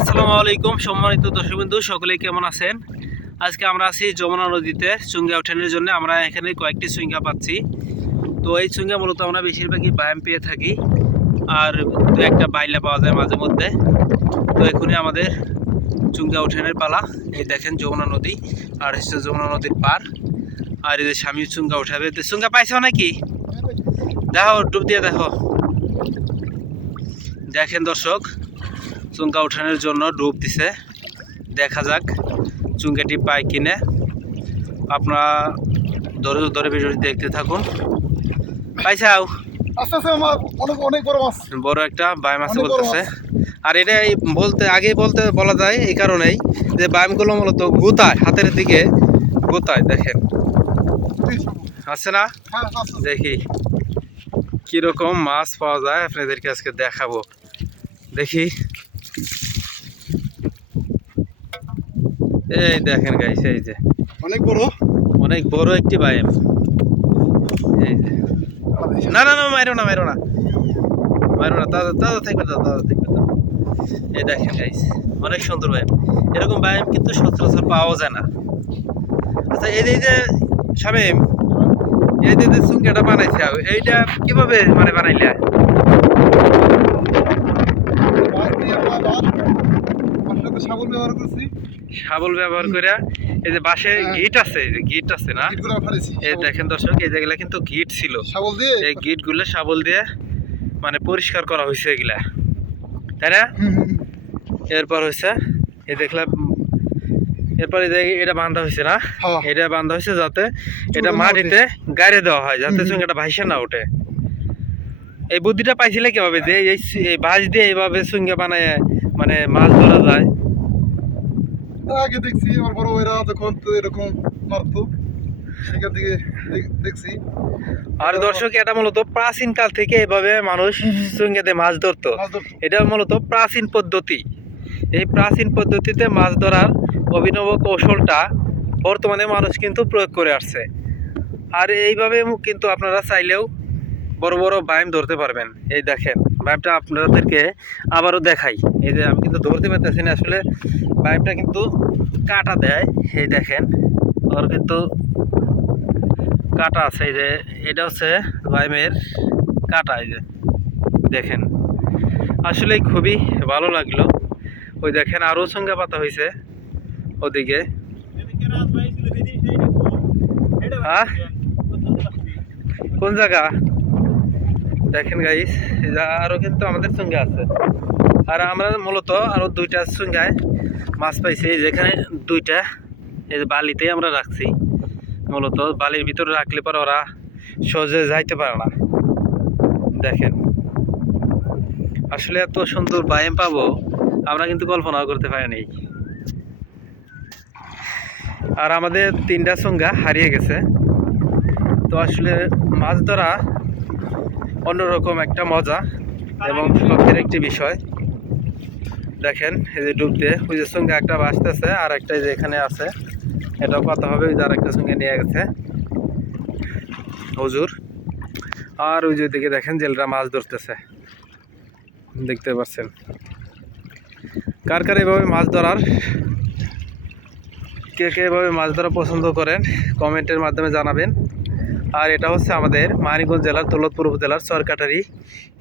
আসসালামু আলাইকুম সম্মানিত দর্শকবন্ধু সকলে কেমন আছেন? আজকে আমরা আছি যমুনা নদীতে চুঙ্গা ওঠানোর জন্য। আমরা এখানে কয়েকটি চুঙ্গা পাচ্ছি। তো এই চুঙ্গা মূলত আমরা বেশিরভাগই ব্যায়াম পেয়ে থাকি আর দু একটা বাইলা পাওয়া যায় মাঝে মধ্যে। তো এখনই আমাদের চুঙ্গা উঠানের পালা। এই দেখেন যমুনা নদী আর হচ্ছে যমুনা নদীর পার। আর এই যে স্বামী চুঙ্গা উঠাবে। তো চুঙ্গা পাইছো নাকি? দেখো ডুব দিয়ে দেখো। দেখেন দর্শক চুঙ্গা উঠানোর জন্য ডুব দিছে। দেখা যাক চুঙ্গাটি পায় কিনে। আপনারা ধরে ধরে ভিডিওটি দেখতে থাকুন। পাইছাও আস্তে আস্তে অনেক অনেক বড় মাছ। বড় একটা বাই মাছ বলতেছে। আর এটা বলতে আগে বলতে বলা যায় এই কারণেই যে বায়ামগুলো মূলত গোতায় হাতের দিকে গোতায় দেখেন। আছে না? হ্যাঁ। দেখি। কীরকম মাছ পাওয়া যায় আপনাদেরকে আজকে দেখাবো। দেখি। এই দেখেন গাইস এই যে। অনেক বড়? অনেক বড় একটি বায়াম। এই যে। না না না মারো না মারো না। মারো না তাজা তাজা থাকবে তাজা থাকবে এই দেখেন গাইস অনেক সুন্দর ব্যায়াম এরকম ব্যায়াম কিন্তু সচরাচর পাওয়া যায় না। আচ্ছা এই যে- যে এই যে যে চুঙ্গাটা বানাইছে এইটা কীভাবে মানে বানাইলে মাছ দিয়ে আমরা আবার আমরা তো শাবল ব্যবহার করছি শাবল ব্যবহার করে এই যে বাসে হ্যাঁ। গিট আছে এই যে গিট আছে না? এই দেখেন দর্শক এই যেগুলা কিন্তু গিট ছিল। শাবল দিয়ে? এই গিটগুলো শাবল দিয়ে মানে পরিষ্কার করা হয়েছে এগুলা। তাই না। এরপর হয়েছে এই দেখলাম এরপর এটা বান্ধা হয়েছে না? হ্যাঁ। এটা বান্ধা হয়েছে যাতে এটা মাটিতে গাড়ে দেওয়া হয় যাতে হুম। চুঙ্গাটা ভাইসা না ওঠে। এই বুদ্ধিটা পাইছিলে কীভাবে? যে এই বাঁশ দিয়ে এইভাবে চুঙ্গা বানায় মানে মাছ ধরা যায়? আগে দেখছি আমার বড় ভাইরা তখন তো এরকম মারতো সেখান থেকে দেখ- দেখছি। আর দর্শক এটা মূলত প্রাচীন কাল থেকে এভাবে মানুষ ধরতো। মাছ ধরতো। এটা মূলত প্রাচীন পদ্ধতি। এই প্রাচীন পদ্ধতিতে মাছ ধরার অভিনব কৌশলটা বর্তমানে মানুষ কিন্তু প্রয়োগ করে আসছে। আর এইভাবে কিন্তু আপনারা চাইলেও বড় বড় বাইম ধরতে পারবেন। এই দেখেন। বাইমটা আপনাদেরকে আবারও দেখাই। এই যে আমি কিন্তু ধরতে পারতেছি না আসলে বাইমটা কিন্তু কাটা দেয় এই দেখেন। ওর কিন্তু কাটা আছে এই যে এটা হচ্ছে বাইমের কাটা এই যে দেখেন। আসলে খুবই ভালো লাগল। ওই দেখেন আরও সঙ্গে পাতা হয়েছে ওদিকে। হ্যাঁ? কোন জায়গা? দেখেন গাইস আরও কিন্তু আমাদের সঙ্গে আছে। আর আমরা মূলত আরও দুইটা সঙ্গায় মাছ পাইছি যেখানে দুইটা, এই বালিতেই আমরা রাখছি। মূলত বালির ভিতরে রাখলে পরে ওরা সহজে যাইতে পারে না। দেখেন। আসলে এত সুন্দর বায়াম পাবো, আমরা কিন্তু কল্পনাও করতে পারিনি আর আমাদের তিনটা সংজ্ঞা হারিয়ে গেছে। তো আসলে মাছ ধরা অন্যরকম একটা মজা এবং শখের একটি বিষয়। দেখেন, এই যে ডুব দিয়ে ওই যে সঙ্গে একটা বাসতেছে আর একটা যে এখানে আছে। এটাও কথা হবে, ওই যে একটা সঙ্গে নিয়ে গেছে। হুজুর, আর ওই যে দিকে দেখেন জেলরা মাছ ধরতেছে। দেখতে পাচ্ছেন। কার কার এভাবে মাছ ধরার, কে কে এভাবে মাছ ধরা পছন্দ করেন, কমেন্টের মাধ্যমে জানাবেন। আর এটা হচ্ছে আমাদের মানিকগঞ্জ জেলার দৌলতপুর উপজেলার সরকাটারি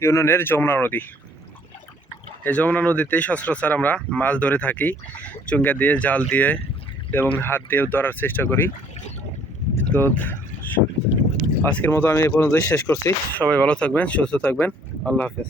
ইউনিয়নের যমুনা নদী। এই যমুনা নদীতেই সচরাচর আমরা মাছ ধরে থাকি, চুঙ্গা দিয়ে, জাল দিয়ে এবং হাত দিয়ে ধরার চেষ্টা করি। তো আজকের মতো আমি এ পর্যন্তই শেষ করছি। সবাই ভালো থাকবেন, সুস্থ থাকবেন। আল্লাহ হাফেজ।